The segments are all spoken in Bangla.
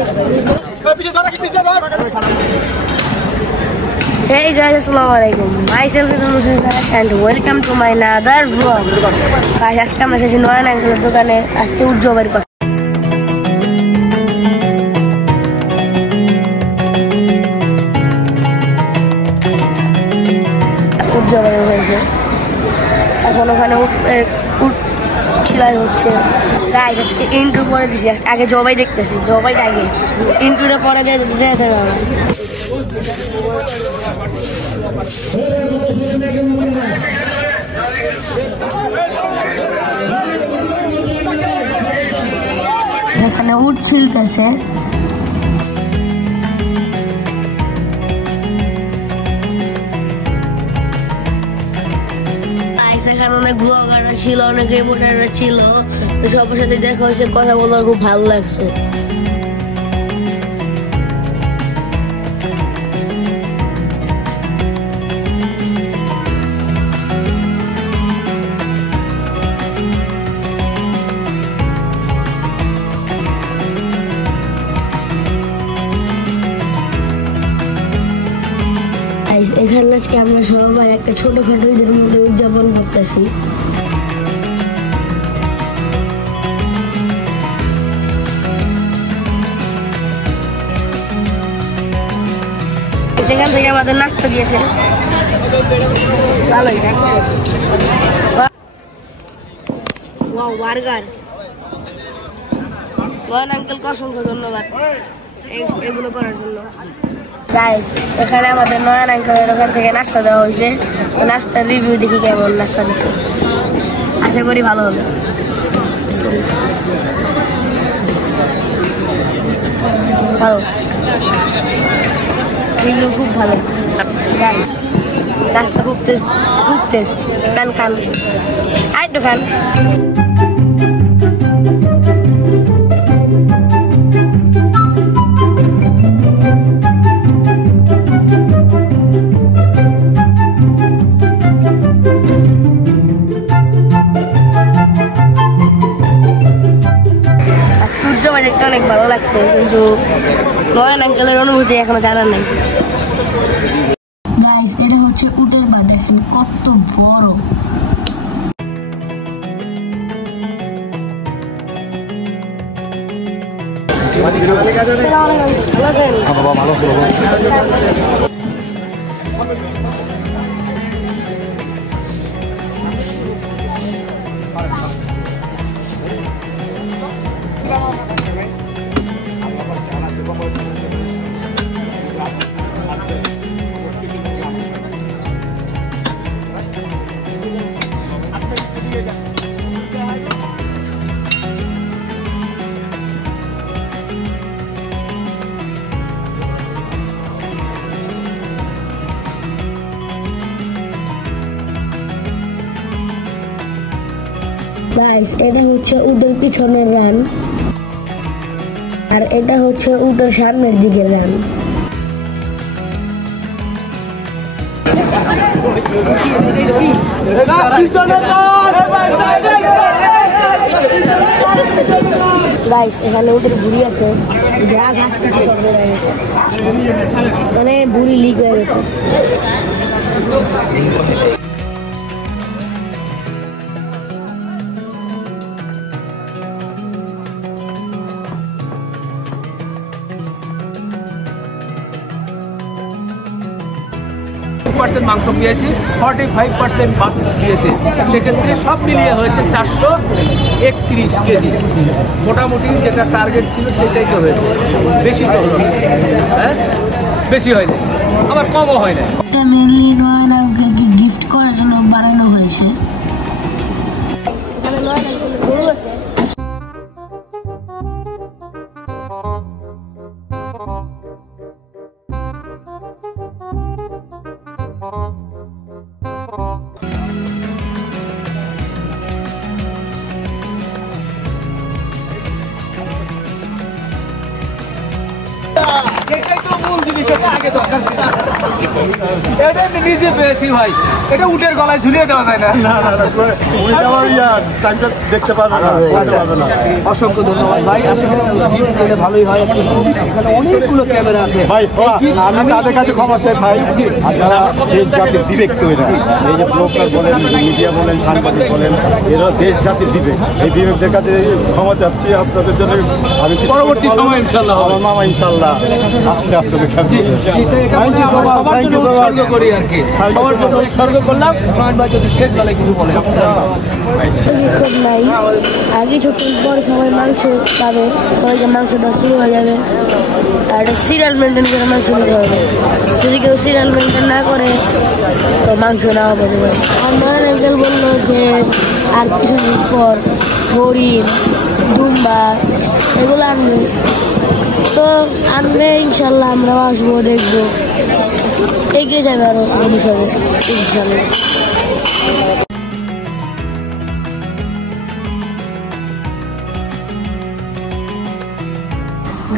Hey guys, assalamualaikum. Myself is Muslim and welcome to my another vlog. Guys, আজকে আমরা এসেছি নয়ন আঙ্কেলের দোকানে আজকে উৎসবের কথা। উৎসবের হয়েছে এখন ওখানে সেলাই হচ্ছে। গাইস আজকে ইন্ট্রো পরে দিছি, আগে জবাই দেখতেছি, জবাইটা আগে ইন্ট্রোটা পরে দিয়ে দিতে হবে। এখানে উট ছিলতেছে। এখানে অনেক ব্লগাররা ছিল, অনেক রিপোর্টাররা ছিল, সবার সাথে দেখা হয়েছে, কথা বলার খুব ভালো লাগছে। এখানে আজকে আমরা সবাই একটা ছোটখাটো ঈদের মধ্যে উদযাপন করতেছি। সেখান থেকে আমাদের নাস্তা দিয়েছে, ভালোই বার্গার। নয়ন আঙ্কেলকে অসংখ্য ধন্যবাদ এগুলো করার জন্য। গাইস এখানে আমাদের নয়ন আঙ্কেলের ওখান থেকে নাস্তা দেওয়া হয়েছে, নাস্তার রিভিউ দেখি কেমন নাস্তা দিচ্ছে, আশা করি ভালো হবে। ভালো রিভিউ, খুব ভালো। গাইস নাস্তা খুব টেস্ট, খান আরেকটু খান। দেখতে অনেক ভালো লাগছে, কিন্তু নয়ন আঙ্কেলের অনুভূতি এখনো জানার নেই। গাইস এটা হচ্ছে উটের বাড়ি, দেখেন কত বড়। ভালো আছেন? গাইস এটা হচ্ছে উটের পিছনের রান, আর এটা হচ্ছে উটের সামনের দিকের রান। গাইস এখানে উটের ভুঁড়ি আছে, যা ঘাস কাটে মানে ভুঁড়ি লিক হয়ে গেছে। মাংস পেয়েছি, 45% ভাত দিয়েছে, সেক্ষেত্রে সব মিলিয়ে হয়েছে 431 কেজি। মোটামুটি যেটা টার্গেট ছিল সেটাই তো হয়েছে, বেশি তো হলো, হ্যাঁ বেশি হয়নি, আবার কমও হয় না। এটা মেনলি নয়ন আঙ্কেলকে গিফট করার জন্য বানানো হয়েছে। এটাই তো মূল জিনিস, এটা আগে দরকার ছিল। এটা আমি নিজে পেয়েছি ভাই, এটা উটের গলায় ঝুলিয়ে দেওয়া যায় না। অসংখ্য ধন্যবাদ ভাই, আসলে ভালোই হয়। এখানে অনেকগুলো ক্যামেরা আছে ভাই, আমি তাদের কাছে ক্ষমা চাই ভাই, যারা দেশ জাতির বিবেক তৈরি, এই যে ব্লগার বলেন, মিডিয়া বলেন, সাংবাদিক বলেন, এরা দেশ জাতির বিবেক, এই বিবেকদের কাছে ক্ষমা চাচ্ছি আপনাদের জন্য। আমি পরবর্তী সময় ইনশাল্লাহ আমার মামা ইনশাল্লাহ আসছে আপনাদের কাছে। উৎসর্গ করি আর কি, সবার জন্য উৎসর্গ করলাম। নয়ন ভাই যদি শেষ বেলায় কিছু বলে। নাই আর কিছুক্ষণ পর সবাই মাংস পাবে, সবাইকে মাংসটা শুরু হয়ে যাবে। আর এটা সিরিয়াল মেনটেন করে মাংস নিতে হবে, যদি কেউ সিরিয়াল মেনটেন না করে তো মাংস নেওয়া পাবে। আমার একজন বললো যে আর কিছুদিন পর হরিণ, দুম্বা এগুলো আনবে, তো আনবে ইনশাল্লাহ, আমরাও আসবো, দেখবো, এগিয়ে যাবে আরো ভবিষ্যতে ইনশাল্লাহ।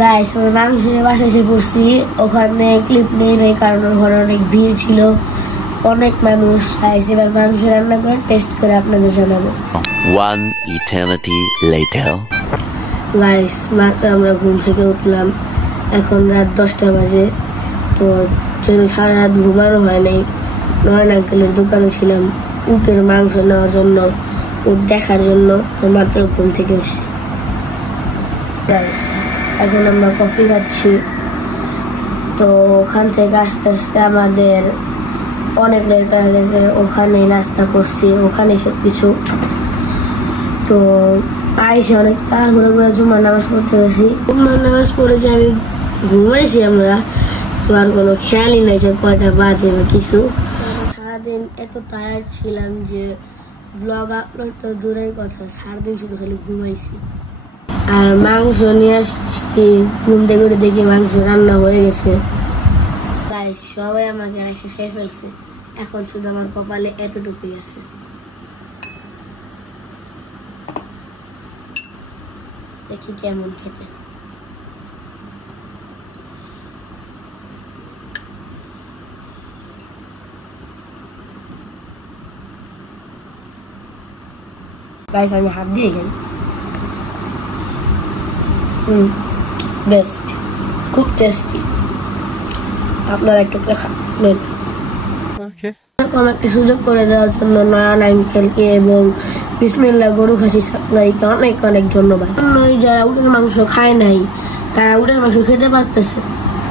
গাইস, আমি মাংসের বাসায় এসে পড়ছি, ওখানে ক্লিপ নেই নাই কারণ ওখানে অনেক ভিড় ছিল, অনেক মানুষ। এবার মাংস রান্না করে টেস্ট করে আপনাদের জানাবো। One eternity later. গাইস, মাত্র আমরা ঘুম থেকে উঠলাম, এখন রাত 10টা বাজে। তো যেহেতু সারা রাত ঘুমানো হয় নাই, নয়ন আঙ্কেলের দোকানে ছিলাম উটের মাংস নেওয়ার জন্য, উট দেখার জন্য, তো মাত্র ঘুম থেকে এসে গাইস এখন আমরা কফি খাচ্ছি। তো ওখান থেকে আস্তে আস্তে আমাদের অনেক লেট হয়ে গেছে, ওখানেই নাস্তা করছি, ওখানে সব কিছু। তো আইসে অনেক তাড়াহুড়ো করে জুমার নামাজ পড়তে গেছি। জুমার নামাজ পড়ে যে আমি ঘুমাইছি আমরা, তো আর কোনো খেয়ালই নেই যে কয়টা বাজে বা কিছু। সারাদিন এত টায়ার্ড ছিলাম যে ব্লগ আপলোড তো দূরের কথা, সারাদিন শুধু খালি ঘুমাইছি। আর মাংস নিয়ে আসছি, ঘুম থেকে উঠে দেখি মাংস রান্না হয়ে গেছে। তাই সবাই আমাকে রেখে খেয়ে ফেলছে, এখন শুধু আমার কপালে এতটুকুই আছে। দেখি কেমন খেতে। গাইস, আমি হাত দিয়ে খাই। বেস্ট, খুব টেস্টি। আপনারা একটু খাবেন। আমাকে সুযোগ করে দেওয়ার জন্য নয়ন আঙ্কেলকে এবং বিসমিল্লাহ গরু খাসি সাপ্লাইকে অনেক অনেক ধন্যবাদ। যারা উটের মাংস খায় নাই তারা উটের মাংস খেতে পারতেছে।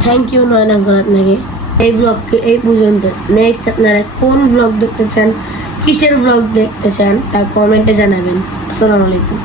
থ্যাংক ইউ নয়ন আঙ্কেল আপনাকে। এই ব্লগটি এই পর্যন্ত। নেক্সট আপনারা কোন ব্লগ দেখতে চান, কিসের ব্লগ দেখতে চান তা কমেন্টে জানাবেন। আসসালামু আলাইকুম।